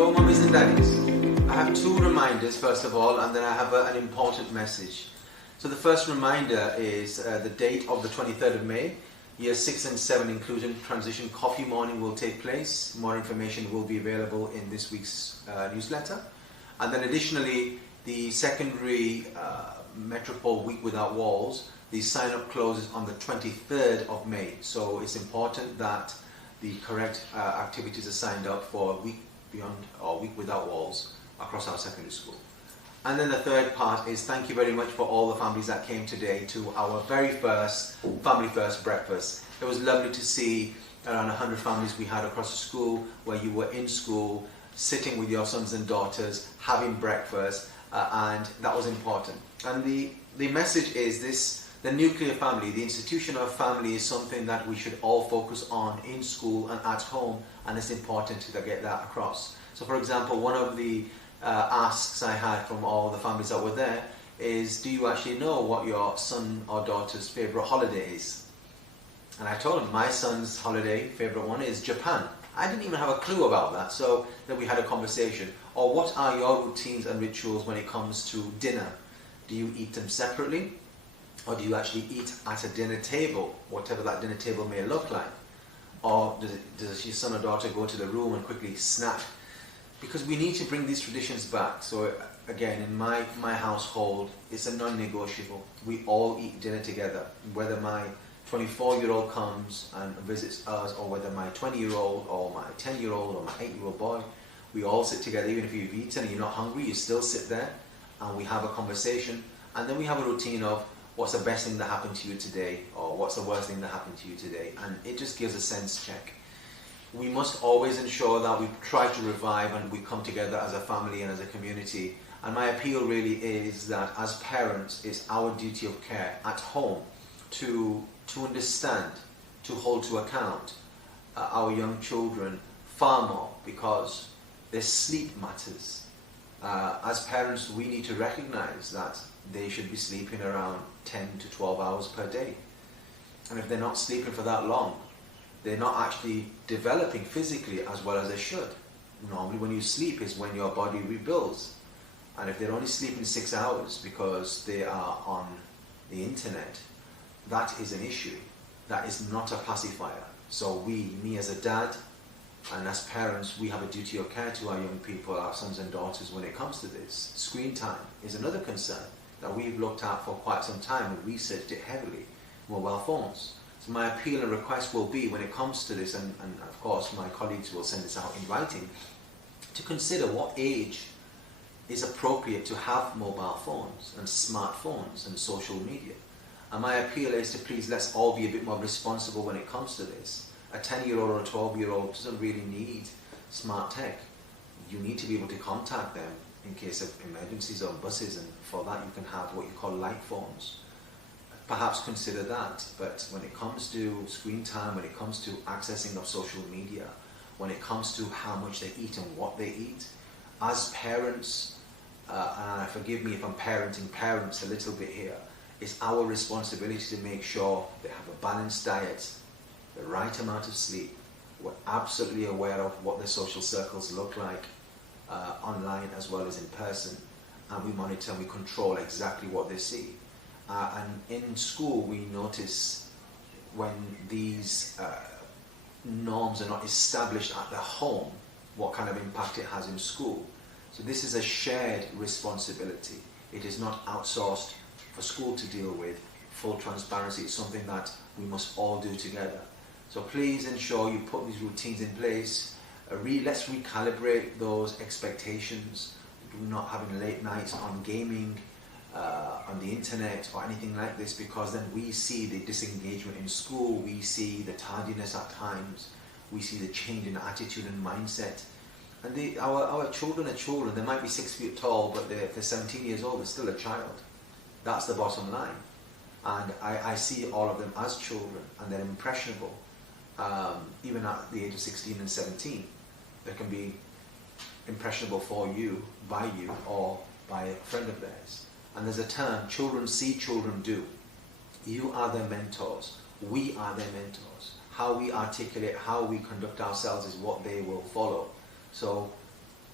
Hello mummies and daddies. I have two reminders first of all, and then I have an important message. So the first reminder is the date of the 23rd of May. Year 6 and 7 inclusion transition coffee morning will take place. More information will be available in this week's newsletter. And then additionally, the secondary Metropole Week Without Walls, the sign-up closes on the 23rd of May. So it's important that the correct activities are signed up for a week beyond or Week Without Walls across our secondary school. And then the third part is thank you very much for all the families that came today to our very first Family First breakfast. It was lovely to see around 100 families we had across the school, where you were in school, sitting with your sons and daughters, having breakfast, and that was important. And the message is this: the nuclear family, the institution of family, is something that we should all focus on in school and at home, and it's important to get that across. So for example, one of the asks I had from all the families that were there is, do you actually know what your son or daughter's favourite holiday is? And I told him my son's holiday, favourite one, is Japan. I didn't even have a clue about that, so then we had a conversation. Or what are your routines and rituals when it comes to dinner? Do you eat them separately? Or do you actually eat at a dinner table, whatever that dinner table may look like? Or does your son or daughter go to the room and quickly snack? Because we need to bring these traditions back. So again, in my household, it's a non-negotiable. We all eat dinner together. Whether my 24-year-old comes and visits us, or whether my 20-year-old or my 10-year-old or my 8-year-old boy, we all sit together. Even if you've eaten and you're not hungry, you still sit there and we have a conversation. And then we have a routine of what's the best thing that happened to you today, or what's the worst thing that happened to you today. And it just gives a sense check. We must always ensure that we try to revive and we come together as a family and as a community. And my appeal really is that as parents, it's our duty of care at home to understand, to hold to account our young children far more, because their sleep matters. As parents, we need to recognize that they should be sleeping around 10 to 12 hours per day. And if they're not sleeping for that long, they're not actually developing physically as well as they should. Normally when you sleep is when your body rebuilds. And if they're only sleeping 6 hours because they are on the internet, that is an issue. That is not a pacifier. So me as a dad and as parents, we have a duty of care to our young people, our sons and daughters, when it comes to this. Screen time is another concern that we've looked at for quite some time and researched it heavily. Mobile phones. So my appeal and request will be, when it comes to this, and of course my colleagues will send this out in writing, to consider what age is appropriate to have mobile phones and smartphones and social media. And my appeal is to please, let's all be a bit more responsible when it comes to this. A 10-year-old or a 12-year-old doesn't really need smart tech. You need to be able to contact them in case of emergencies on buses, and for that you can have what you call light phones. Perhaps consider that. But when it comes to screen time, when it comes to accessing of social media, when it comes to how much they eat and what they eat, as parents, and forgive me if I'm parenting parents a little bit here, it's our responsibility to make sure they have a balanced diet, the right amount of sleep. We're absolutely aware of what their social circles look like online as well as in person, and we monitor and we control exactly what they see. And in school, we notice when these norms are not established at the home, what kind of impact it has in school. So this is a shared responsibility. It is not outsourced for school to deal with. Full transparency is something that we must all do together. So please ensure you put these routines in place. Let's recalibrate those expectations. Do not having late nights on gaming, on the internet or anything like this, because then we see the disengagement in school, we see the tardiness at times, we see the change in attitude and mindset. And our children are children. They might be 6 feet tall, but if they're 17 years old, they're still a child. That's the bottom line. And I see all of them as children, and they're impressionable. Even at the age of 16 and 17, they can be impressionable for you, by you, or by a friend of theirs. And there's a term, children see, children do. You are their mentors. We are their mentors. How we articulate, how we conduct ourselves is what they will follow. So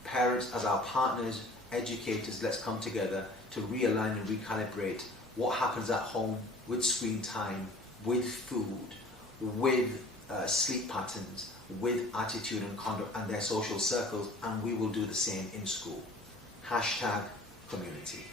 parents as our partners, educators, let's come together to realign and recalibrate what happens at home with screen time, with food, with sleep patterns, with attitude and conduct and their social circles, and we will do the same in school. #community.